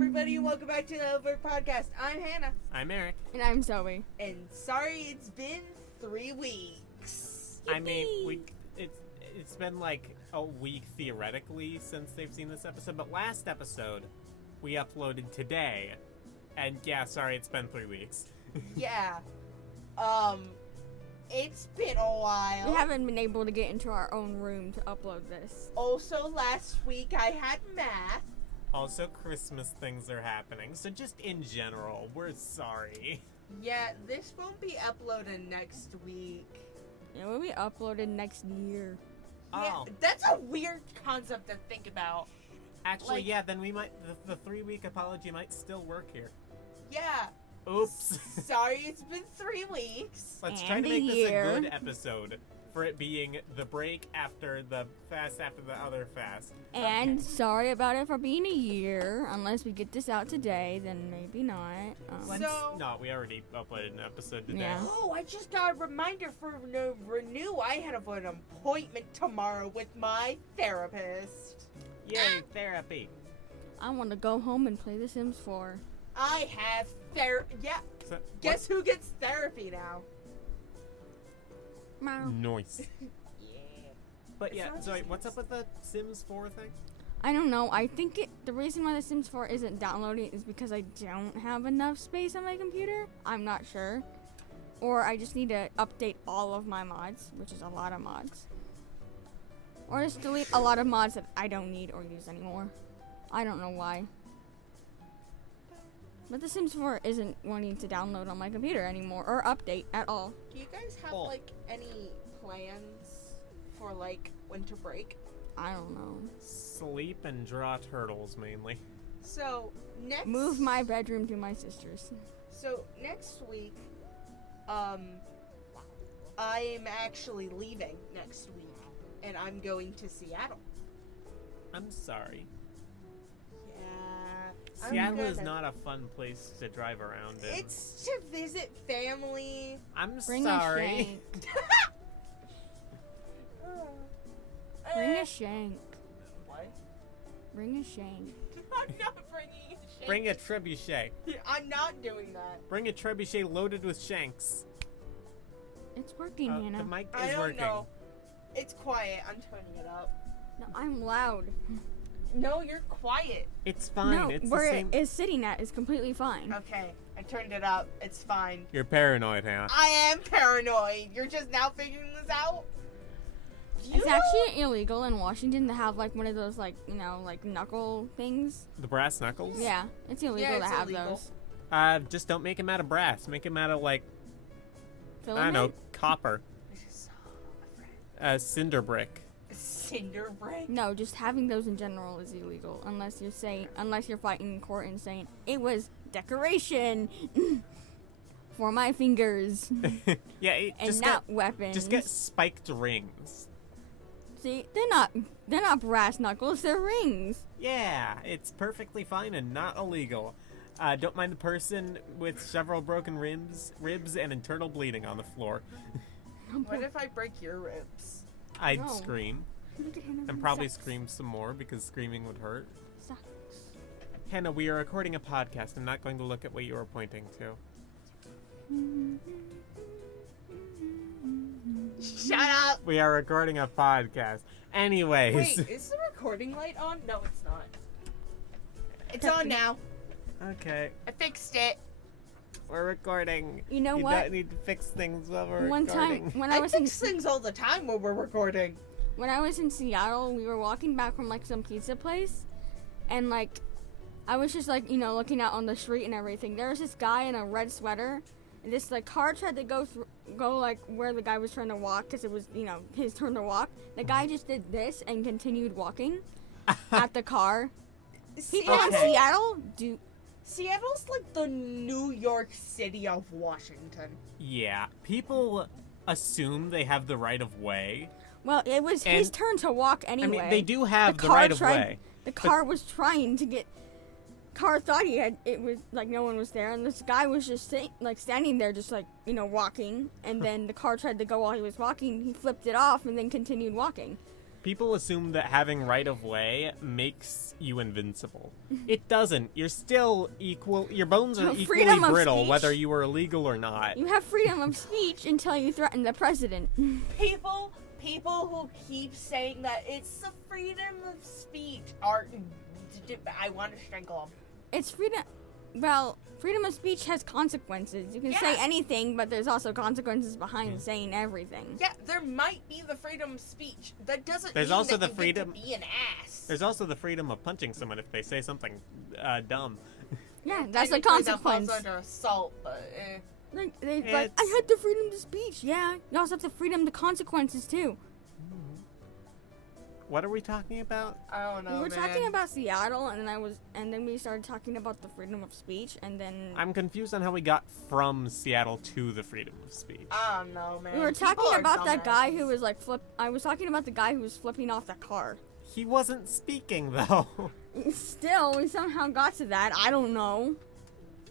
everybody, and welcome back to the Over Podcast. I'm Hannah. I'm Eric. And I'm Zoey. And sorry it's been 3 weeks. I mean, it's been like a week theoretically since they've seen this episode, but last episode we uploaded today. And yeah, sorry, it's been 3 weeks. Yeah. It's been a while. We haven't been able to get into our own room to upload this. Also, last week I had math. Also, Christmas things are happening, so just in general, we're sorry. Yeah, this won't be uploaded next week. It will be uploaded next year. Yeah, Oh, that's a weird concept to think about. actually, like- yeah, then we might, the 3-week apology might still work here. Yeah. Oops. Sorry it's been 3 weeks. Let's try And to a make this year. a good episode for it being the break after the fast after the other fast. And sorry about it for being a year. Unless we get this out today, then maybe not. So- No, we already uploaded an episode today. Yeah. Oh, I just got a reminder for Renew. I have an appointment tomorrow with my therapist. Yay, therapy. I want to go home and play The Sims 4. I have Yeah, So, guess who gets therapy now? Meow. Noise. Yeah. But It's yeah, not Zoe, just what's up with the Sims 4 thing? I don't know. I think the reason why The Sims 4 isn't downloading is because I don't have enough space on my computer. I'm not sure. Or I just need to update all of my mods, which is a lot of mods. Or just delete a lot of mods that I don't need or use anymore. I don't know why. But The Sims 4 isn't wanting to download on my computer anymore or update at all. Do you guys have Oh. like any plans for like winter break? I don't know. Sleep and draw turtles mainly. So next Move my bedroom to my sister's. So next week, I am actually leaving next week, and I'm going to Seattle. I'm sorry. Yeah. I'm Seattle is gonna- not a fun place to drive around in. It's to visit family. I'm Bring sorry. a shank. Bring a shank. What? Bring a shank. I'm not bringing a shank. Bring a trebuchet. I'm not doing that. Bring a trebuchet loaded with shanks. It's working, The Hannah. mic I is don't working. know. It's quiet. I'm turning it up. No, I'm loud. No, you're quiet. It's fine. No, it's where the same. it is sitting at is completely fine. Okay, I turned it up. It's fine. You're paranoid, Hannah. I am paranoid. You're just now figuring this out? It's actually illegal in Washington to have like one of those like knuckle things. The brass knuckles? Yeah, it's illegal Yeah, to it's have illegal. those. Just don't make them out of brass. Make them out of like, I Filament? don't know, copper. So, friend. Cinder brick. Cinder brick? No, just having those in general is illegal unless you're fighting in court and saying it was decoration for my fingers Yeah, and just not get, weapons. just get spiked rings. See, they're not brass knuckles, they're rings. Yeah, it's perfectly fine and not illegal. Don't mind the person with several broken ribs and internal bleeding on the floor. What if I break your ribs? I'd No. scream. Look at Hannah's And probably sucks. scream some more because screaming would hurt. Sucks. Hannah, we are recording a podcast. I'm not going to look at what you were pointing to. Shut up! We are recording a podcast. Anyways. Wait, is the recording light on? No, it's not. It's on now. Okay, I fixed it. we're recording. You know You what? don't need to fix things while we're One recording. time when I I was in fix things all the time when we're recording. Seattle, we were walking back from like some pizza place, and like I was just like looking out on the street and everything. There was this guy in a red sweater, and this like car tried to go like where the guy was trying to walk because it was his turn to walk. The guy just did this and continued walking at the car. People in Okay. Seattle do. Seattle's like the New York City of Washington. Yeah, people assume they have the right of way. Well, it was his And- turn to walk anyway. I mean, they do have the car right of tried- way. The car was trying to get. Car thought it was like no one was there, and this guy was just standing there, just walking. And then the car tried to go while he was walking. He flipped it off and then continued walking. People assume that having right of way makes you invincible. It doesn't. You're still equal. Your bones are equally Freedom of brittle, speech. whether you are illegal or not. You have freedom of speech until you threaten the president. People who keep saying that it's the freedom of speech are. I want to strangle them. It's freedom. Well, freedom of speech has consequences. You can say Yeah. anything, but there's also consequences behind saying everything. Yeah, there might be the freedom of speech. That doesn't There's mean also that the you freedom- get to be an ass. There's also the freedom of punching someone if they say something dumb. Yeah, that's a Technically, consequence. That falls under assault, but Like, I It's- had the freedom to speech. Yeah, you also have the freedom to consequences too. What are we talking about? I don't know. We were man. talking about Seattle, and then we started talking about the freedom of speech, and then I'm confused on how we got from Seattle to the freedom of speech. I don't know, man. we were People talking are about that guy dumbasses. who was like I was talking about the guy who was flipping off the car. He wasn't speaking, though. Still, we somehow got to that. I don't know.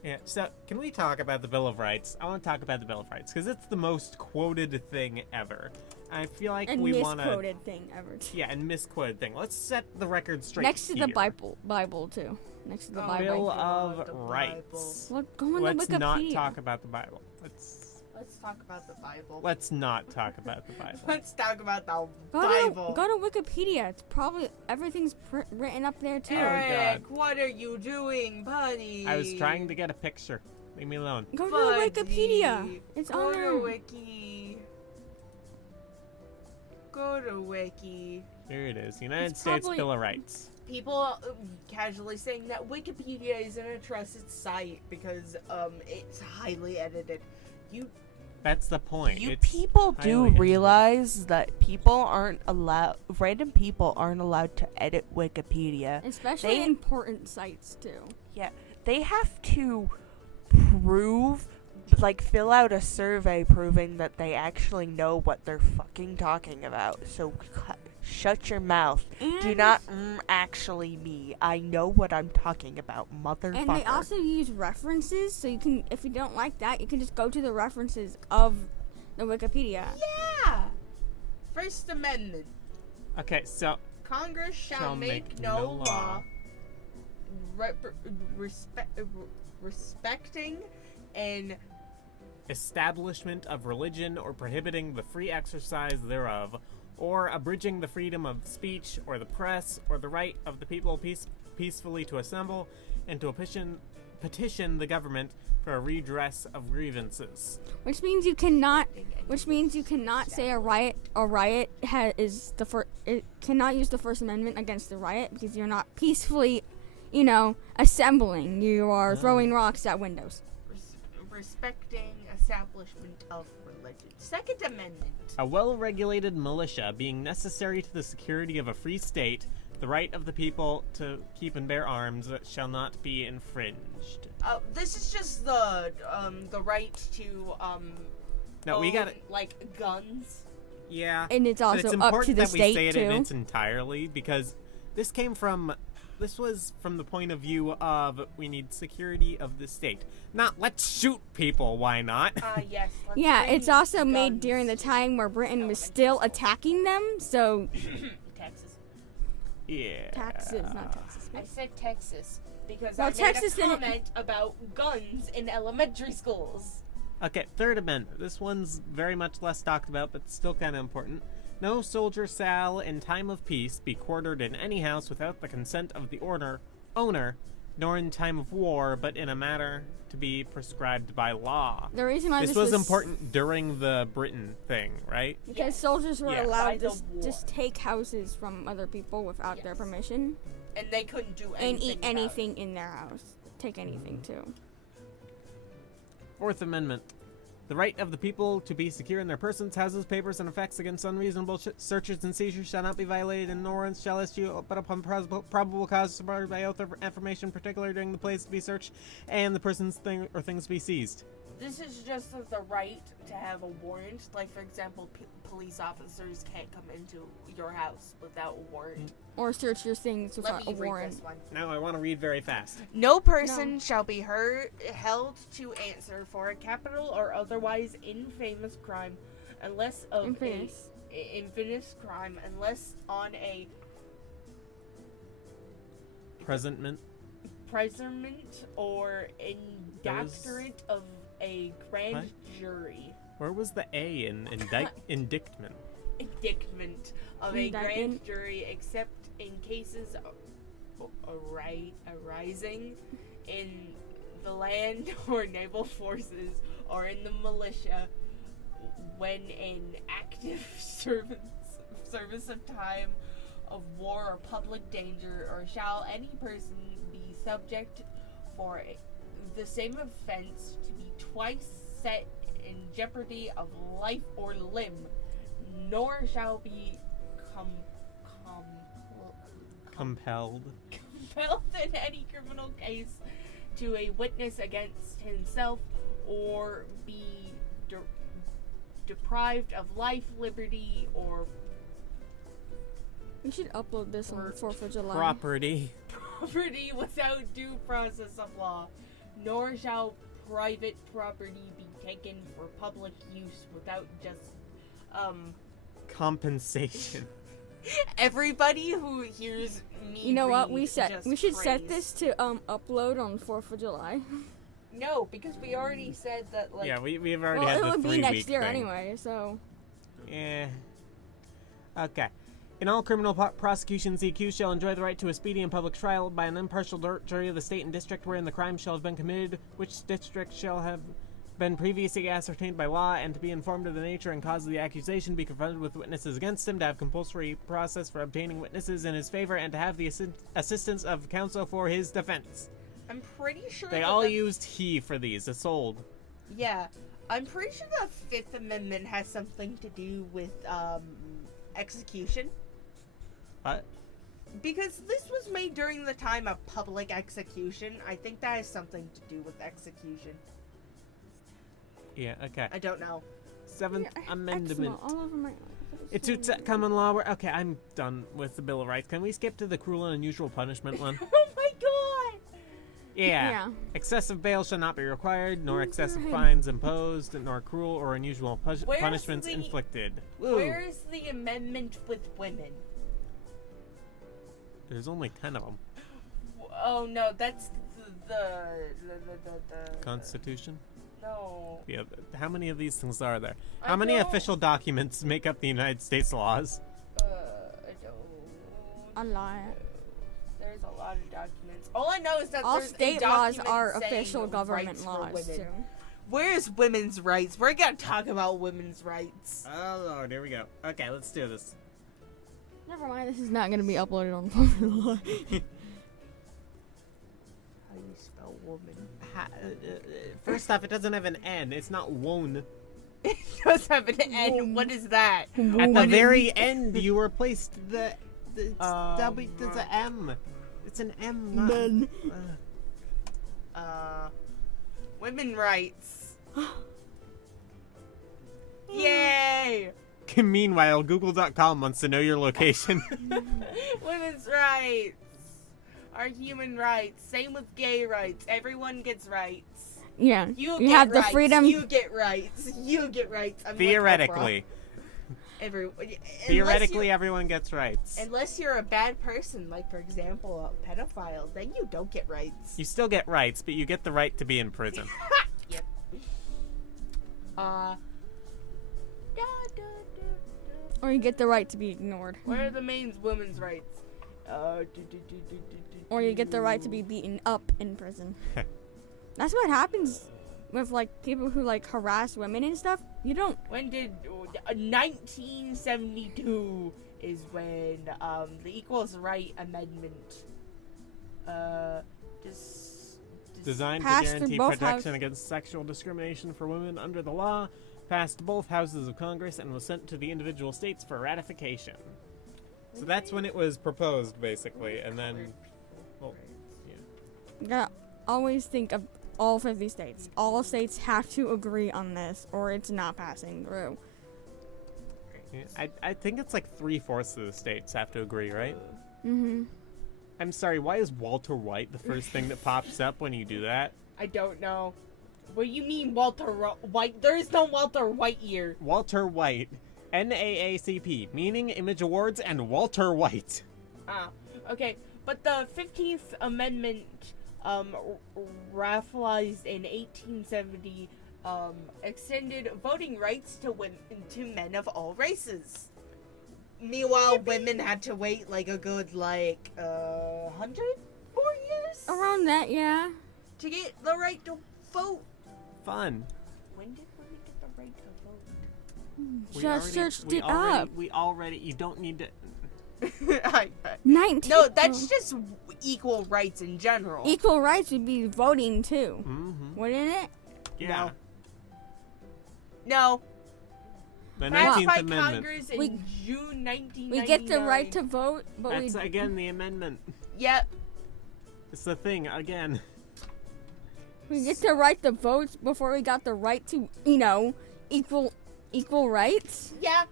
Yeah, so can we talk about the Bill of Rights? I want to talk about the Bill of Rights, because it's the most quoted thing ever. I feel like And we want to... misquoted thing ever. Yeah, and misquoted thing. Let's set the record straight Next to here. the Bible too. Next to the Oh, Bible. Bill God, of the Rights. Look, go on Let's the Wikipedia. not talk about the Bible. Let's talk about the Bible. Let's not talk about the Bible. Let's talk about the Go Bible. to Wikipedia. It's probably everything's written up there too. Eric, God. what are you doing, buddy? I was trying to get a picture. Leave me alone. Go to Buddy, Wikipedia. It's go on to there. Wiki. Go to Wiki. Here it is. United It's States probably- Bill of Rights. People casually saying that Wikipedia isn't a trusted site because it's highly edited. That's the point. You It's people do highly edited. realize that random people aren't allowed to edit Wikipedia. Especially They- important sites too. They have to fill out a survey proving that they actually know what they're fucking talking about. So shut your mouth. Do And- not actually me. I know what I'm talking about, motherfucker. And they also use references, so you can, if you don't like that, you can just go to the references of the Wikipedia. Yeah. First Amendment. Okay, so Congress shall make no law respecting and establishment of religion or prohibiting the free exercise thereof, or abridging the freedom of speech or the press or the right of the people peacefully to assemble and to petition the government for a redress of grievances. Which means you cannot. Which means you cannot say a riot. Is the first. It cannot use the First Amendment against the riot because you're not peacefully, assembling. You are throwing rocks at windows. respecting establishment of religion. Second Amendment. A well-regulated militia being necessary to the security of a free state, the right of the people to keep and bear arms shall not be infringed. This is just the right to No, we own, got it. like guns. Yeah. And it's But also it's up important to the that we state say it too. in its entirely because this was from the point of view of we need security of the state. Not let's shoot people, why not? Yes. let's Yeah, bring it's also made guns during the to time where Britain was elementary still schools. attacking them. So Texas. Yeah. Texas, not Texas. I said Texas because Well, I made Texas a didn't- comment about guns in elementary schools. Okay, Third Amendment. This one's very much less talked about, but still kind of important. No soldier shall, in time of peace, be quartered in any house without the consent of the owner, nor in time of war, but in a manner to be prescribed by law. The reason why This was important during the Britain thing, right? because Yes. soldiers were Yeah. By allowed the to war. just take houses from other people without their Yes. permission And they couldn't do and anything eat about anything in their house. Take anything too. Fourth Amendment. The right of the people to be secure in their persons, houses, papers, and effects against unreasonable searches and seizures shall not be violated, and no warrants shall issue but upon probable cause supported by oath or information, particularly during the place to be searched and the person's thing or things to be seized. This is just the right to have a warrant. Like, for example, police officers can't come into your house without a warrant. Or search your things Let without me a read warrant. this one. Now I want to read very fast. No person shall be held to answer for a capital or otherwise infamous crime unless of Infamous. infamous crime unless on a Presentment. imprisonment or indictment of a grand jury. Where was the A in indictment? Indictment of a grand Indictment. jury, except in cases arising in the land or naval forces or in the militia when in active service of time of war or public danger, or shall any person be subject for the same offense to be twice set in jeopardy of life or limb, nor shall be Compelled. compelled in any criminal case to a witness against himself, or be deprived of life, liberty, or You should upload this on 4th of July. Property. property without due process of law, nor shall private property be taken for public use without just Compensation. everybody who hears me You know what? read We just should set praise. this to upload on 4th of July. No, because we already said that, like, Yeah, we've already Well, had it the would 3 be next week year thing. anyway, so Yeah. Okay. In all criminal prosecutions, the accused shall enjoy the right to a speedy and public trial by an impartial jury of the state and district wherein the crime shall have been committed, which district shall have been previously ascertained by law, and to be informed of the nature and cause of the accusation, be confronted with witnesses against him, to have compulsory process for obtaining witnesses in his favor, and to have the assistance of counsel for his defense. I'm pretty sure They that all the- used he for these. It's old. Yeah, I'm pretty sure the Fifth Amendment has something to do with execution, What? because this was made during the time of public execution. I think that has something to do with execution. Yeah, okay. I don't know. Seventh Yeah, Amendment. eczema all over my. It suits common law. Okay, I'm done with the Bill of Rights. Can we skip to the cruel and unusual punishment one? Oh my god! Yeah. Excessive bail shall not be required, nor excessive Right. fines imposed, nor cruel or unusual Where's punishments the- inflicted. Woo. Where's the amendment with women? There's only 10 of them. Oh no, that's the Constitution? no. Yeah. How many of these things are there? I How many don't- official documents make up the United States laws? I don't. A lot. There's a lot of documents. All I know is that All there's a state laws document are saying official government rights for laws women. too. Where's women's rights? We're gonna talk about women's rights. Oh, Lord, here we go. Okay, let's do this. Never mind. This is not going to be uploaded on 4th of July. How do you spell woman? First off, it doesn't have an N. It's not won. It does have an N. What is that? At the very end, you replaced the Oh, W. There's an M. It's an M. Not, Men. Women rights. Yay! Meanwhile, Google.com wants to know your location. Women's rights are human rights. Same with gay rights. Everyone gets rights. Yeah. You You get have the rights. freedom. You get rights. You get rights. I'm like Theoretically. Oprah. Theoretically, everyone gets rights. Unless you're a bad person, like for example a pedophile, then you don't get rights. You still get rights, but you get the right to be in prison. Yep. Da, da, da, da. Or you get the right to be ignored. Where are the main women's rights? Or you get the right to be beaten up in prison. That's what happens with like people who like harass women and stuff. You don't. When did 1972 is when the Equals Right Amendment Designed to Passed through guarantee both protection house- against sexual discrimination for women under the law, passed both houses of Congress, and was sent to the individual states for ratification. So that's when it was proposed, basically, and then, well, yeah. You gotta always think of all 50 states. All states have to agree on this, or it's not passing through. Yeah, I think it's like 3/4 of the states have to agree, right? Mm-hmm. I'm sorry, why is Walter White the first thing that pops up when you do that? I don't know. What do you mean Walter White? There is no Walter White here. Walter White. 'Cause Walter White is the first thing that pops up when you do that. I don't know. What do you mean Walter White? What do you mean Walter White? What do you mean Walter White? What do you mean Walter White? What do you mean Walter White? NAACP, Meaning, Image Awards, and Walter White. Okay, but the 15th Amendment, ratified in 1870, extended voting rights to men of all races. Meanwhile, women had to wait like a good 104 years Around that, yeah. to get the right to vote. Fun. When did women get the right to vote? Just searched it up. You don't need to. 19. No, that's just equal rights in general. Equal rights would be voting too, Mm-hmm. wouldn't it? Yeah. No. The Passed 19th by Amendment. Congress in We- June 1999. We get the right to vote, but That's we again the amendment. Yep. It's the thing again. get the right to vote before we got the right to, equal rights. Yeah.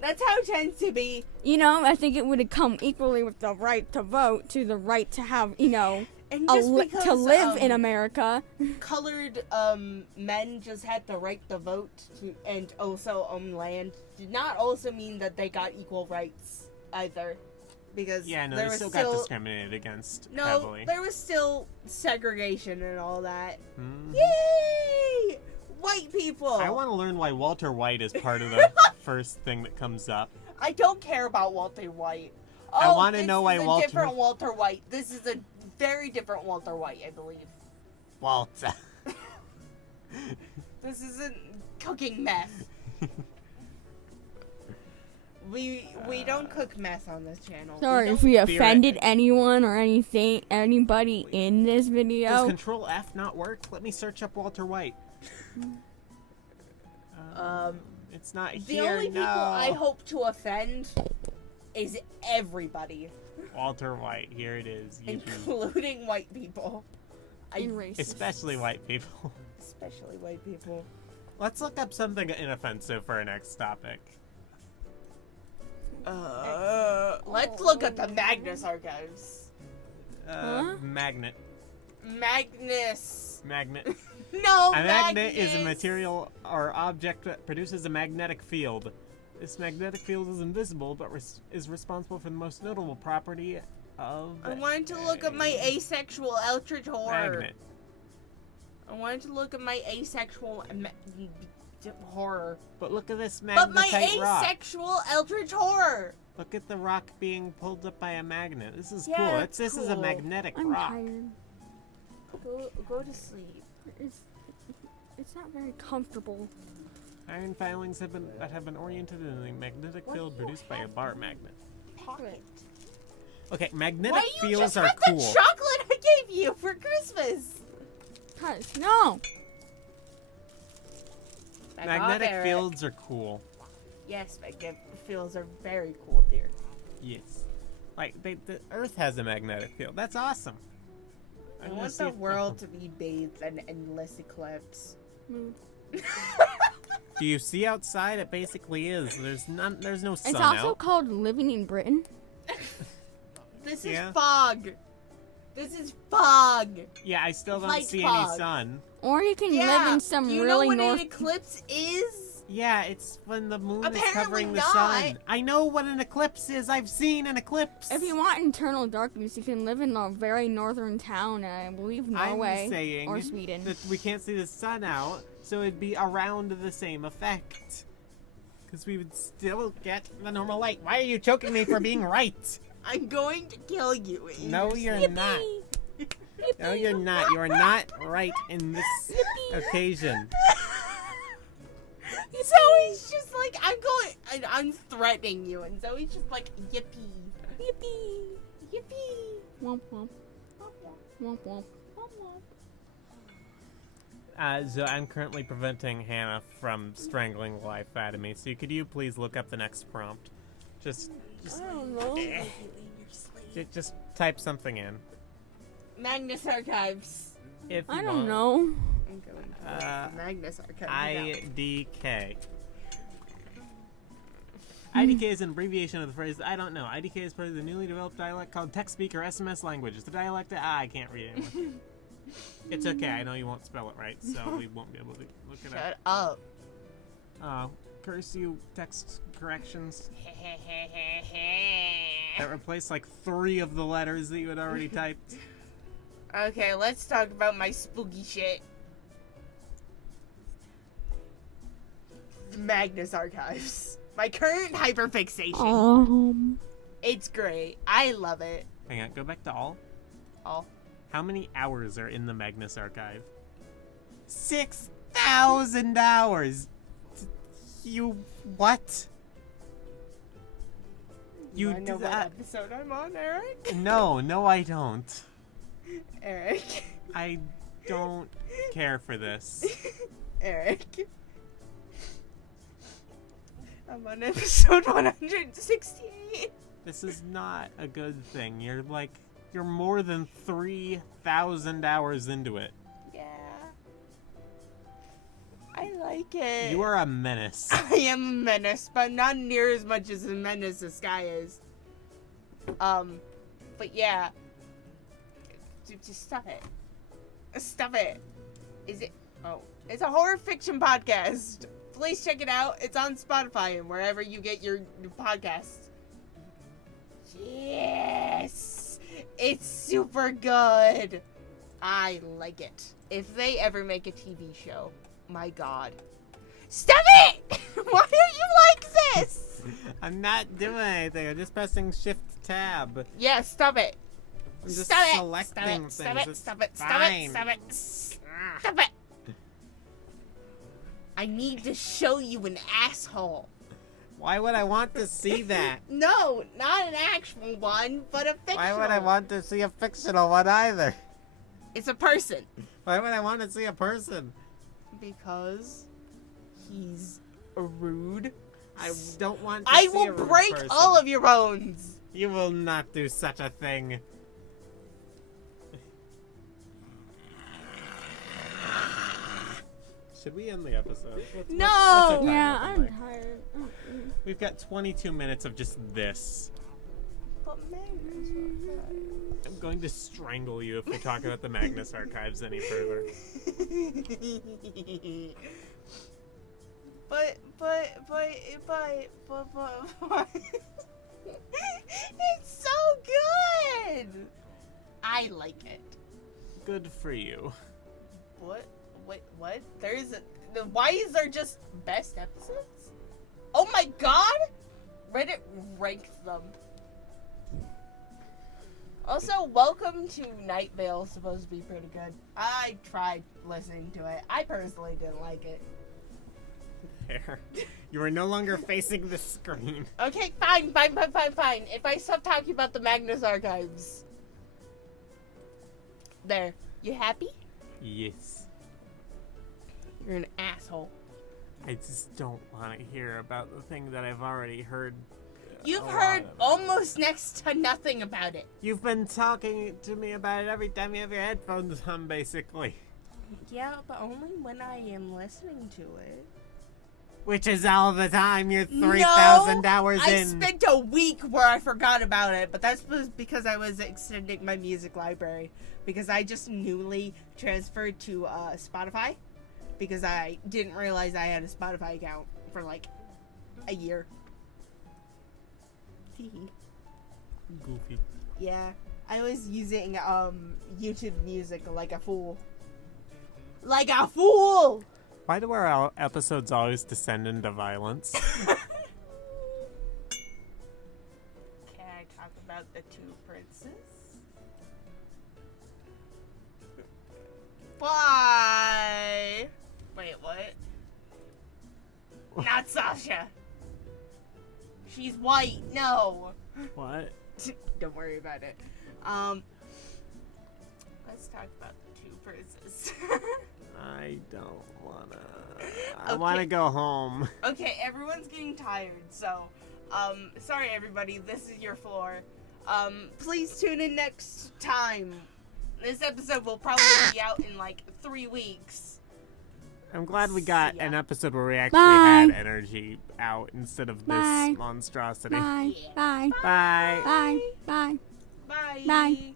That's how it tends to be. I think it would have come equally with the right to vote to the right to have, And just because, to live in America. Colored men just had the right to vote and also own land did not also mean that they got equal rights either. Because Yeah, no, there they was still got discriminated against No, heavily. there was still segregation and all that. Mhm. Yay! White people! I want to learn why Walter White is part of the first thing that comes up. I don't care about Walter White. I wanna this know why is a Walter- different Walter White. This is a very different Walter White, I believe. Walter. This isn't cooking meth. We don't cook meth on this channel. Sorry we if we don't- offended anyone or anybody in this Does video. Control F not work? Let me search up Walter White. It's not the here. only no. people I hope to offend is everybody, Walter White. Here it is. YouTube. including white people. And racist. Especially white people. Especially white people. Let's look up something inoffensive for our next topic. Let's look at the Magnus archives. Huh? Magnet. Magnus. Magnet. No, A magnet is a Magnus. material or object that produces a magnetic field. This magnetic field is invisible, but is responsible for the most notable property of I wanted to look at my asexual eldritch horror. magnet. I wanted to look at my asexual horror. But look at this But my magnetite rock. asexual eldritch horror. Look at the rock being pulled up by a magnet. This is Yeah, cool. it's This is a cool. magnetic I'm rock. tired. Go to sleep. It's not very comfortable. Iron filings that have been oriented in a magnetic What field do you produced by a have? bar magnet. Pocket. Okay, Why magnetic you fields just are have cool. the chocolate I gave you for Christmas? Cause no. Back off, Magnetic Eric. fields are cool. Yes, magnetic fields are very cool, dear. Yes. Like, the Earth has a magnetic field. That's awesome. I I'm gonna want see the if- world to be bathed in endless eclipse. Do you see outside? It basically is. There's no sun It's also out. called living in Britain. This is Yeah. fog. This is fog. Yeah, I still don't Light see fog. any sun. Or you can Yeah. live in some Do you really know what north. an eclipse is? Yeah, it's when the moon is Apparently covering the not. sun. I know what an eclipse is. I've seen an eclipse. If you want internal darkness, you can live in a very northern town, and I believe Norway I'm saying or Sweden. that we can't see the sun out, so it'd be around the same effect. Because we would still get the normal light. Why are you choking me for being right? I'm going to kill you. in No, your you're not. No, you're not. You're not right in this occasion. Zoe's just like, I'm threatening you, and Zoe's just like, yippee. Yippee! Yippee. Womp womp. Womp womp. So I'm currently preventing Hannah from strangling the life out of me. So could you please look up the next prompt? Just I don't know. just type something in. Magnus Archives. If you I don't want. know. I'm going to Magnus Archives. IDK. IDK is an abbreviation of the phrase I don't know. IDK is part of the newly developed dialect called text speak or SMS language. It's the dialect I can't read it anymore. It's okay. I know you won't spell it right, so we won't be able to look it Shut up. up. curse you text corrections that replace like 3 of the letters that you had already typed. Okay, let's talk about my spooky shit. Magnus Archives. My current hyperfixation. It's great. I love it. Hang on, go back to all. All. How many hours are in the Magnus Archive? 6,000 hours! You... what? You know what episode I'm on, Eric? No, I don't. Eric. I don't care for this. Eric. I'm on episode 168. This is not a good thing. You're more than 3,000 hours into it. Yeah. I like it. You are a menace. I am a menace, but not near as much as a menace this guy is. But yeah. Just stop it. Stop it. Is it? Oh. It's a horror fiction podcast. Please check it out. It's on Spotify and wherever you get your podcasts. Yes! It's super good. I like it. If they ever make a TV show, my god. Stop it! Why are you like this? I'm not doing anything. I'm just pressing Shift Tab. Yeah, stop it. I'm just Stop it. selecting Stop it. things. Stop it. It's Stop it. Stop fine. it. Stop it. Stop it. I need to show you an asshole. Why would I want to see that? No, not an actual one, but a fictional. Why would I want to see a fictional one either? It's a person. Why would I want to see a person? Because he's rude. I don't want to I see will a rude break person. all of your bones. You will not do such a thing. Should we end the episode? No! what's our time Yeah, looking I'm like? tired. We've got 22 minutes of just this. But Magnus I'm going to strangle you if we talk about the Magnus Archives any further. but it's so good. I like it. Good for you. What? Wait, what? Why is there just best episodes? Oh my god! Reddit ranked them. Also, welcome to Night Vale. Supposed to be pretty good. I tried listening to it. I personally didn't like it. There. You are no longer facing the screen. Okay, fine. If I stop talking about the Magnus Archives. There. You happy? Yes. You're an asshole. I just don't want to hear about the thing that I've already heard. You've a lot heard about. almost next to nothing about it. You've been talking to me about it every time you have your headphones on, basically. Yeah, but only when I am listening to it. Which is all the time you're 3,000 hours I in. spent a week where I forgot about it, but that's because I was extending my music library. Because I just newly transferred to Spotify. Because I didn't realize I had a Spotify account for like a year. Goofy. Yeah, I was using YouTube Music like a fool. Like a fool! Why do our episodes always descend into violence? Can I talk about the two princes? Why? Wait, what? Not Sasha. She's white. No. What? Don't worry about it. Let's talk about the two princes. I don't wanna. I Okay. wanna go home. Okay, everyone's getting tired, so, sorry everybody, this is your floor. Please tune in next time. This episode will probably be out in like 3 weeks. I'm glad we got Yeah. an episode where we actually Bye. had energy out instead of Bye. this monstrosity. Bye. Yeah. Bye. Bye. Bye. Bye. Bye. Bye.